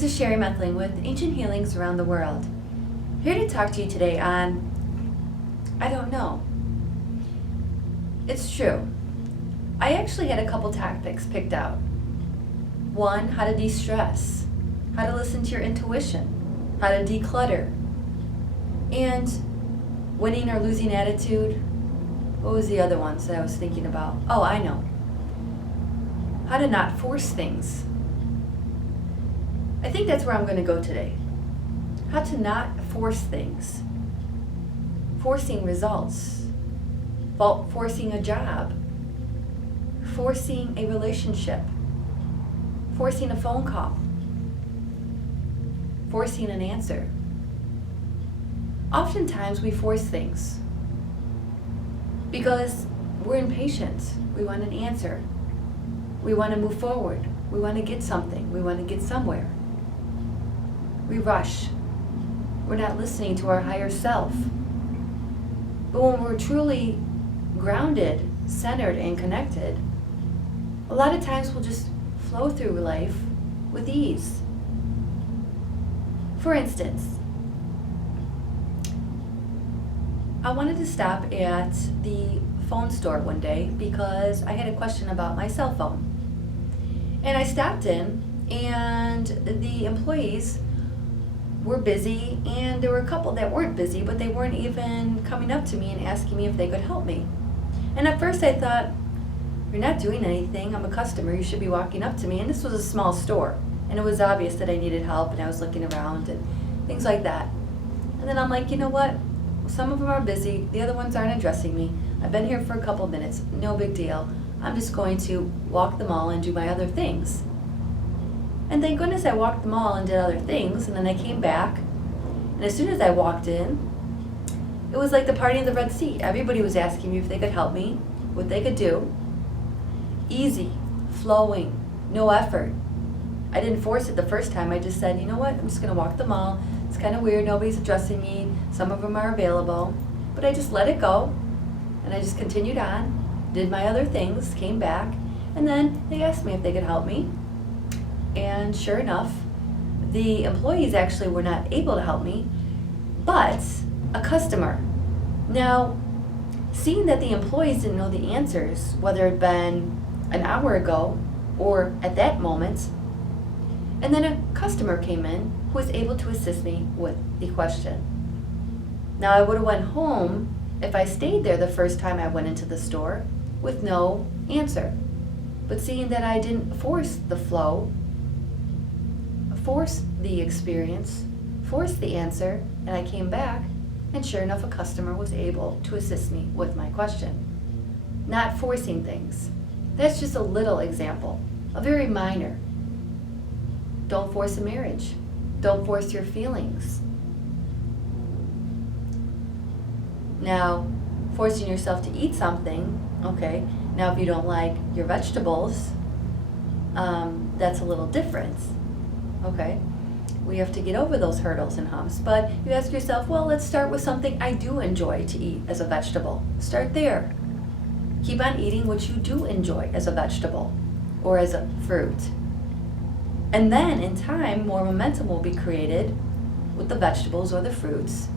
This is Sherry Methling with Ancient Healings Around the World. Here to talk to you today on, I don't know. It's true. I actually had a couple topics picked out. One, how to de-stress, how to listen to your intuition, how to declutter, and winning or losing attitude. What was the other ones that I was thinking about? Oh, I know. How to not force things. I think that's where I'm going to go today. How to not force things. Forcing results. Forcing a job. Forcing a relationship. Forcing a phone call. Forcing an answer. Oftentimes we force things because we're impatient. We want an answer. We want to move forward. We want to get something. We want to get somewhere. We rush. We're not listening to our higher self. But when we're truly grounded, centered, and connected, a lot of times we'll just flow through life with ease. For instance, I wanted to stop at the phone store one day because I had a question about my cell phone. And I stopped in, and the employees were busy, and there were a couple that weren't busy, but they weren't even coming up to me and asking me if they could help me. And at first I thought, you're not doing anything, I'm a customer, you should be walking up to me. And this was a small store, and it was obvious that I needed help, and I was looking around and things like that. And then I'm like, you know what? Some of them are busy, the other ones aren't addressing me. I've been here for a couple minutes, no big deal. I'm just going to walk the mall and do my other things. And thank goodness I walked the mall and did other things, and then I came back, and as soon as I walked in, it was like the party in the Red Sea. Everybody was asking me if they could help me, what they could do. Easy, flowing, no effort. I didn't force it the first time. I just said, you know what, I'm just going to walk the mall. It's kind of weird, nobody's addressing me. Some of them are available. But I just let it go, and I just continued on, did my other things, came back, and then they asked me if they could help me. And sure enough, the employees actually were not able to help me, but a customer. Now, seeing that the employees didn't know the answers, whether it had been an hour ago or at that moment, and then a customer came in who was able to assist me with the question. Now, I would have went home if I stayed there the first time I went into the store with no answer. But seeing that I didn't force the flow, force the experience, force the answer, and I came back, and sure enough, a customer was able to assist me with my question. Not forcing things. That's just a little example, a very minor. Don't force a marriage. Don't force your feelings. Now, forcing yourself to eat something, okay, now if you don't like your vegetables, that's a little different, okay? We have to get over those hurdles and humps, but you ask yourself, well, let's start with something I do enjoy to eat as a vegetable. Start there. Keep on eating what you do enjoy as a vegetable or as a fruit. And then in time, more momentum will be created with the vegetables or the fruits.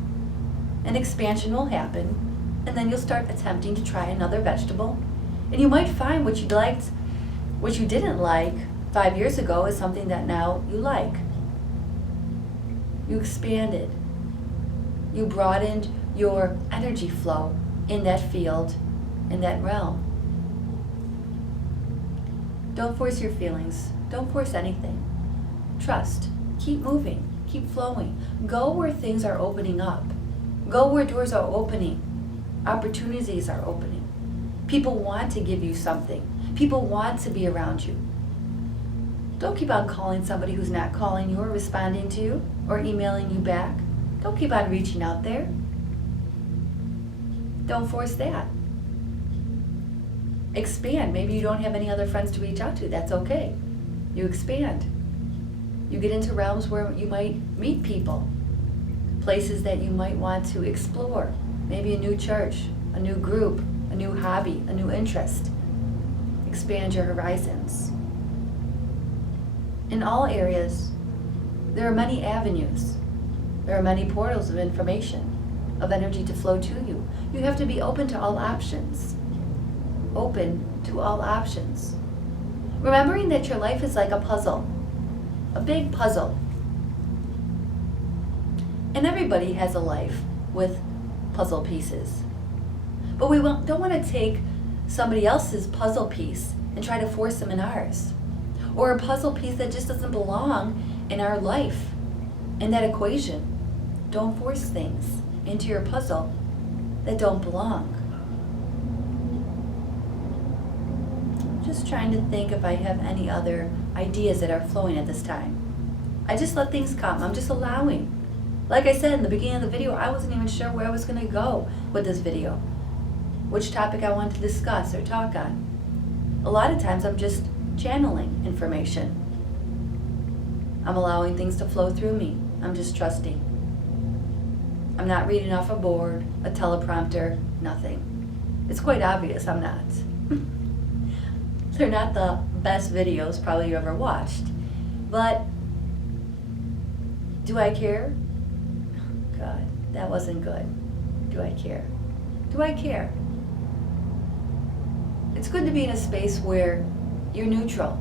An expansion will happen, and then you'll start attempting to try another vegetable. And you might find what you liked, what you didn't like 5 years ago is something that now you like. You expanded. You broadened your energy flow in that field, in that realm. Don't force your feelings. Don't force anything. Trust. Keep moving. Keep flowing. Go where things are opening up. Go where doors are opening. Opportunities are opening. People want to give you something. People want to be around you. Don't keep on calling somebody who's not calling you or responding to you or emailing you back. Don't keep on reaching out there. Don't force that. Expand. Maybe you don't have any other friends to reach out to. That's okay. You expand. You get into realms where you might meet people, places that you might want to explore, maybe a new church, a new group, a new hobby, a new interest. Expand your horizons. In all areas, There are many avenues. There are many portals of information, of energy to flow to you. You have to be open to all options. Open to all options. Remembering that your life is like a puzzle, a big puzzle. And everybody has a life with puzzle pieces. But we don't want to take somebody else's puzzle piece and try to force them in ours. Or a puzzle piece that just doesn't belong in our life, in that equation. Don't force things into your puzzle that don't belong. Just trying to think if I have any other ideas that are flowing at this time. I just let things come. I'm just allowing. Like I said in the beginning of the video, I wasn't even sure where I was going to go with this video, which topic I wanted to discuss or talk on. A lot of times I'm just channeling information. I'm allowing things to flow through me. I'm just trusting. I'm not reading off a board, a teleprompter, nothing. It's quite obvious I'm not. They're not the best videos probably you ever watched, but do I care? God, that wasn't good. Do I care? Do I care? It's good to be in a space where you're neutral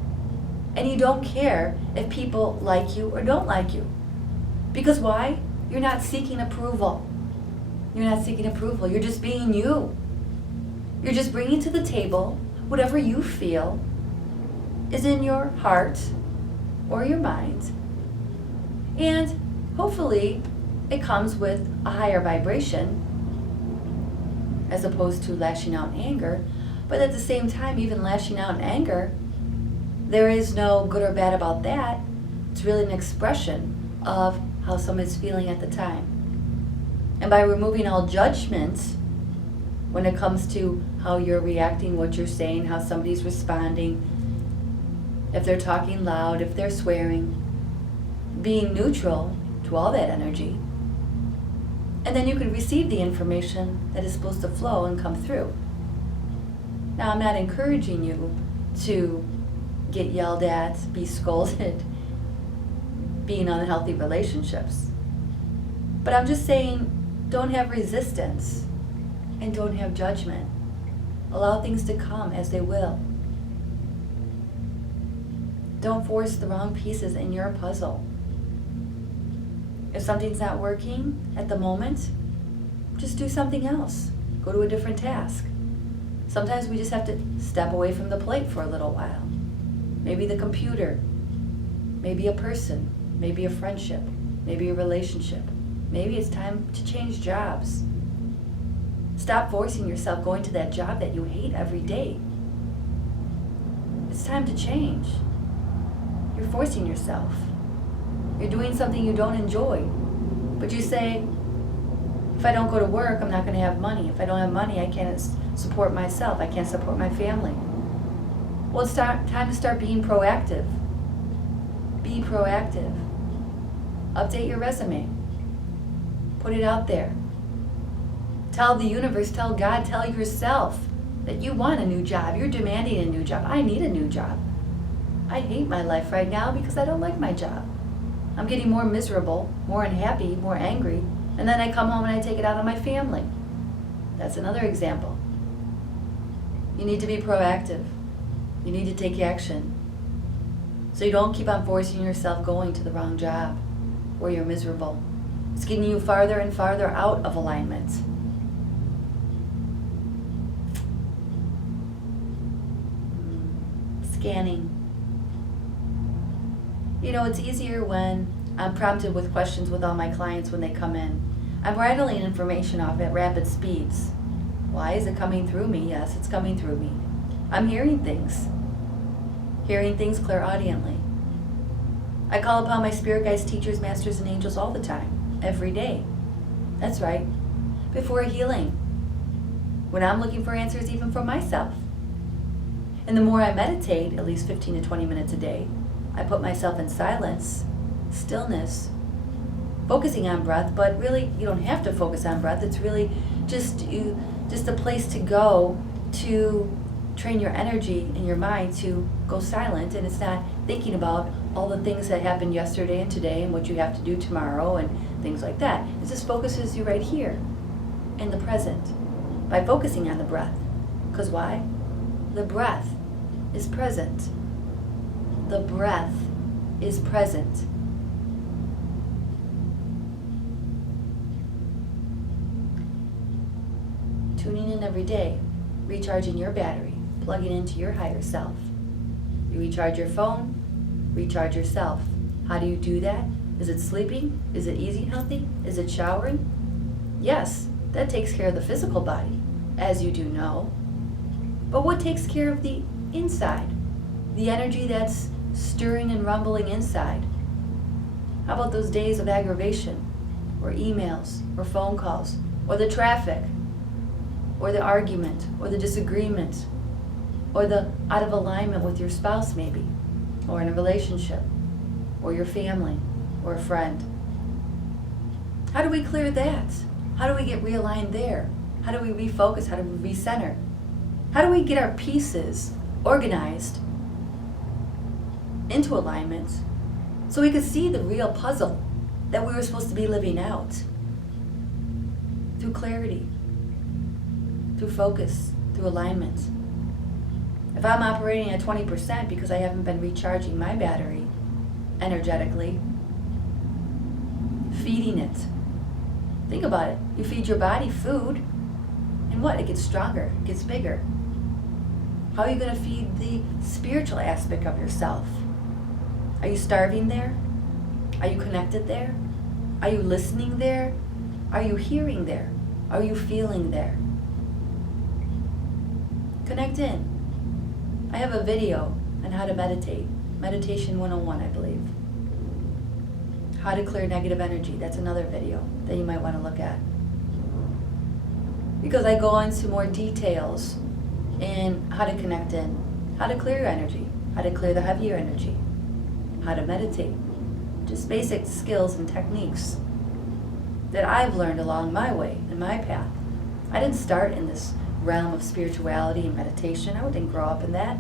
and you don't care if people like you or don't like you. Because why? You're not seeking approval. You're not seeking approval. You're just being you. You're just bringing to the table whatever you feel is in your heart or your mind. And hopefully it comes with a higher vibration as opposed to lashing out in anger. But at the same time, even lashing out in anger, there is no good or bad about that. It's really an expression of how someone's feeling at the time. And by removing all judgment when it comes to how you're reacting, what you're saying, how somebody's responding, if they're talking loud, if they're swearing, being neutral to all that energy, and then you can receive the information that is supposed to flow and come through. Now, I'm not encouraging you to get yelled at, be scolded, be in unhealthy relationships. But I'm just saying, don't have resistance and don't have judgment. Allow things to come as they will. Don't force the wrong pieces in your puzzle. If something's not working at the moment, just do something else. Go to a different task. Sometimes we just have to step away from the plate for a little while. Maybe the computer, maybe a person, maybe a friendship, maybe a relationship. Maybe it's time to change jobs. Stop forcing yourself going to that job that you hate every day. It's time to change. You're forcing yourself. You're doing something you don't enjoy. But you say, if I don't go to work, I'm not going to have money. If I don't have money, I can't support myself. I can't support my family. Well, it's time to start being proactive. Be proactive. Update your resume. Put it out there. Tell the universe, tell God, tell yourself that you want a new job. You're demanding a new job. I need a new job. I hate my life right now because I don't like my job. I'm getting more miserable, more unhappy, more angry, and then I come home and I take it out on my family. That's another example. You need to be proactive. You need to take action. So you don't keep on forcing yourself going to the wrong job where you're miserable. It's getting you farther and farther out of alignment. Scanning. You know, it's easier when I'm prompted with questions with all my clients when they come in. I'm rattling information off at rapid speeds. Why is it coming through me? Yes, it's coming through me. I'm hearing things clairaudiently. I call upon my spirit guides, teachers, masters, and angels all the time, every day. That's right, before healing, when I'm looking for answers even for myself. And the more I meditate, at least 15 to 20 minutes a day, I put myself in silence, stillness, focusing on breath, but really you don't have to focus on breath. It's really just a place to go to train your energy and your mind to go silent, and it's not thinking about all the things that happened yesterday and today and what you have to do tomorrow and things like that. It just focuses you right here in the present by focusing on the breath. Because why? The breath is present. The breath is present. Tuning in every day, recharging your battery, plugging into your higher self. You recharge your phone, recharge yourself. How do you do that? Is it sleeping? Is it eating healthy? Is it showering? Yes, that takes care of the physical body, as you do know. But what takes care of the inside? The energy that's stirring and rumbling inside. How about those days of aggravation, or emails, or phone calls, or the traffic, or the argument, or the disagreement, or the out of alignment with your spouse maybe, or in a relationship, or your family, or a friend? How do we clear that? How do we get realigned there? How do we refocus? How do we recenter? How do we get our pieces organized into alignment so we could see the real puzzle that we were supposed to be living out? Through clarity, through focus, through alignment. If I'm operating at 20% because I haven't been recharging my battery energetically, feeding it. Think about it. You feed your body food, and what? It gets stronger, it gets bigger. How are you going to feed the spiritual aspect of yourself? Are you starving there? Are you connected there? Are you listening there? Are you hearing there? Are you feeling there? Connect in. I have a video on how to meditate. Meditation 101, I believe. How to clear negative energy. That's another video that you might want to look at. Because I go into more details in how to connect in, how to clear your energy, how to clear the heavier energy, how to meditate. Just basic skills and techniques that I've learned along my way, in my path. I didn't start in this realm of spirituality and meditation. I didn't grow up in that.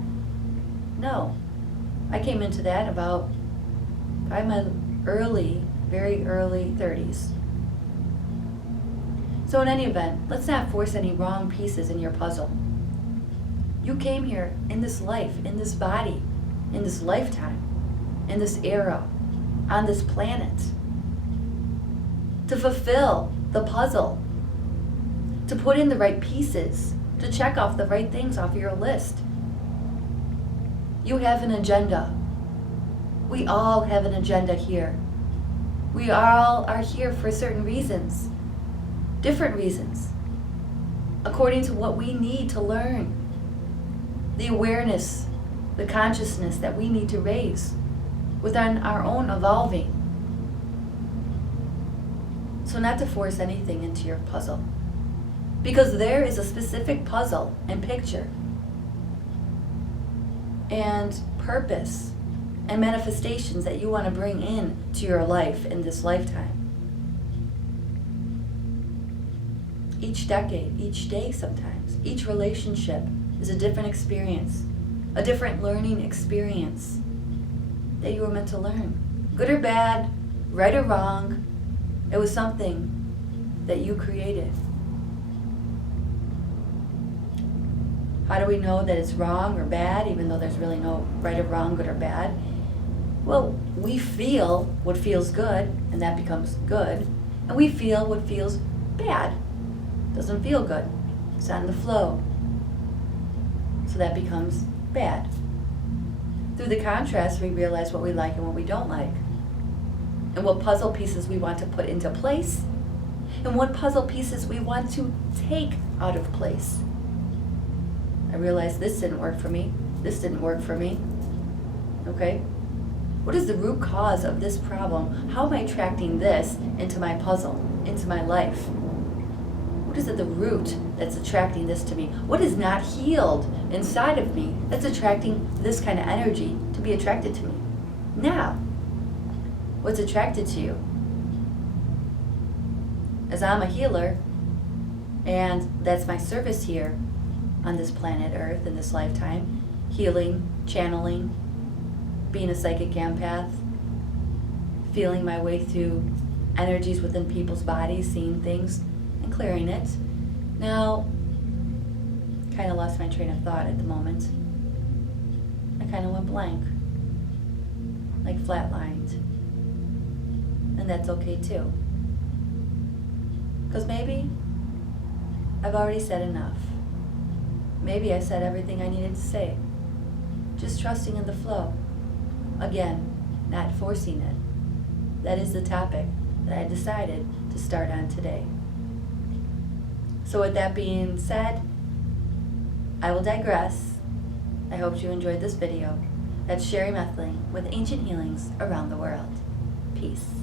No. I came into that about by my very early 30s. So in any event, let's not force any wrong pieces in your puzzle. You came here in this life, in this body, in this lifetime, in this era, on this planet, to fulfill the puzzle, to put in the right pieces, to check off the right things off your list. You have an agenda. We all have an agenda here. We all are here for certain reasons, different reasons, according to what we need to learn, the awareness, the consciousness that we need to raise within our own evolving. So not to force anything into your puzzle, because there is a specific puzzle and picture and purpose and manifestations that you want to bring in to your life in this lifetime. Each decade, each day sometimes, each relationship is a different experience, a different learning experience that you were meant to learn. Good or bad, right or wrong, it was something that you created. How do we know that it's wrong or bad, even though there's really no right or wrong, good or bad? Well, we feel what feels good, and that becomes good. And we feel what feels bad. Doesn't feel good. It's on the flow. So that becomes bad. Through the contrast, we realize what we like and what we don't like, and what puzzle pieces we want to put into place, and what puzzle pieces we want to take out of place. I realized this didn't work for me. This didn't work for me. Okay? What is the root cause of this problem? How am I attracting this into my puzzle, into my life? What is at the root that's attracting this to me? What is not healed inside of me that's attracting this kind of energy to be attracted to me? Now, what's attracted to you? As I'm a healer, and that's my service here on this planet Earth in this lifetime, healing, channeling, being a psychic empath, feeling my way through energies within people's bodies, seeing things, and clearing it. Now, kind of lost my train of thought at the moment. I kind of went blank, like flatlined. And that's okay too. Because maybe I've already said enough. Maybe I said everything I needed to say. Just trusting in the flow. Again, not forcing it. That is the topic that I decided to start on today. So with that being said, I will digress. I hope you enjoyed this video. That's Sherry Methling with Ancient Healings Around the World. Peace.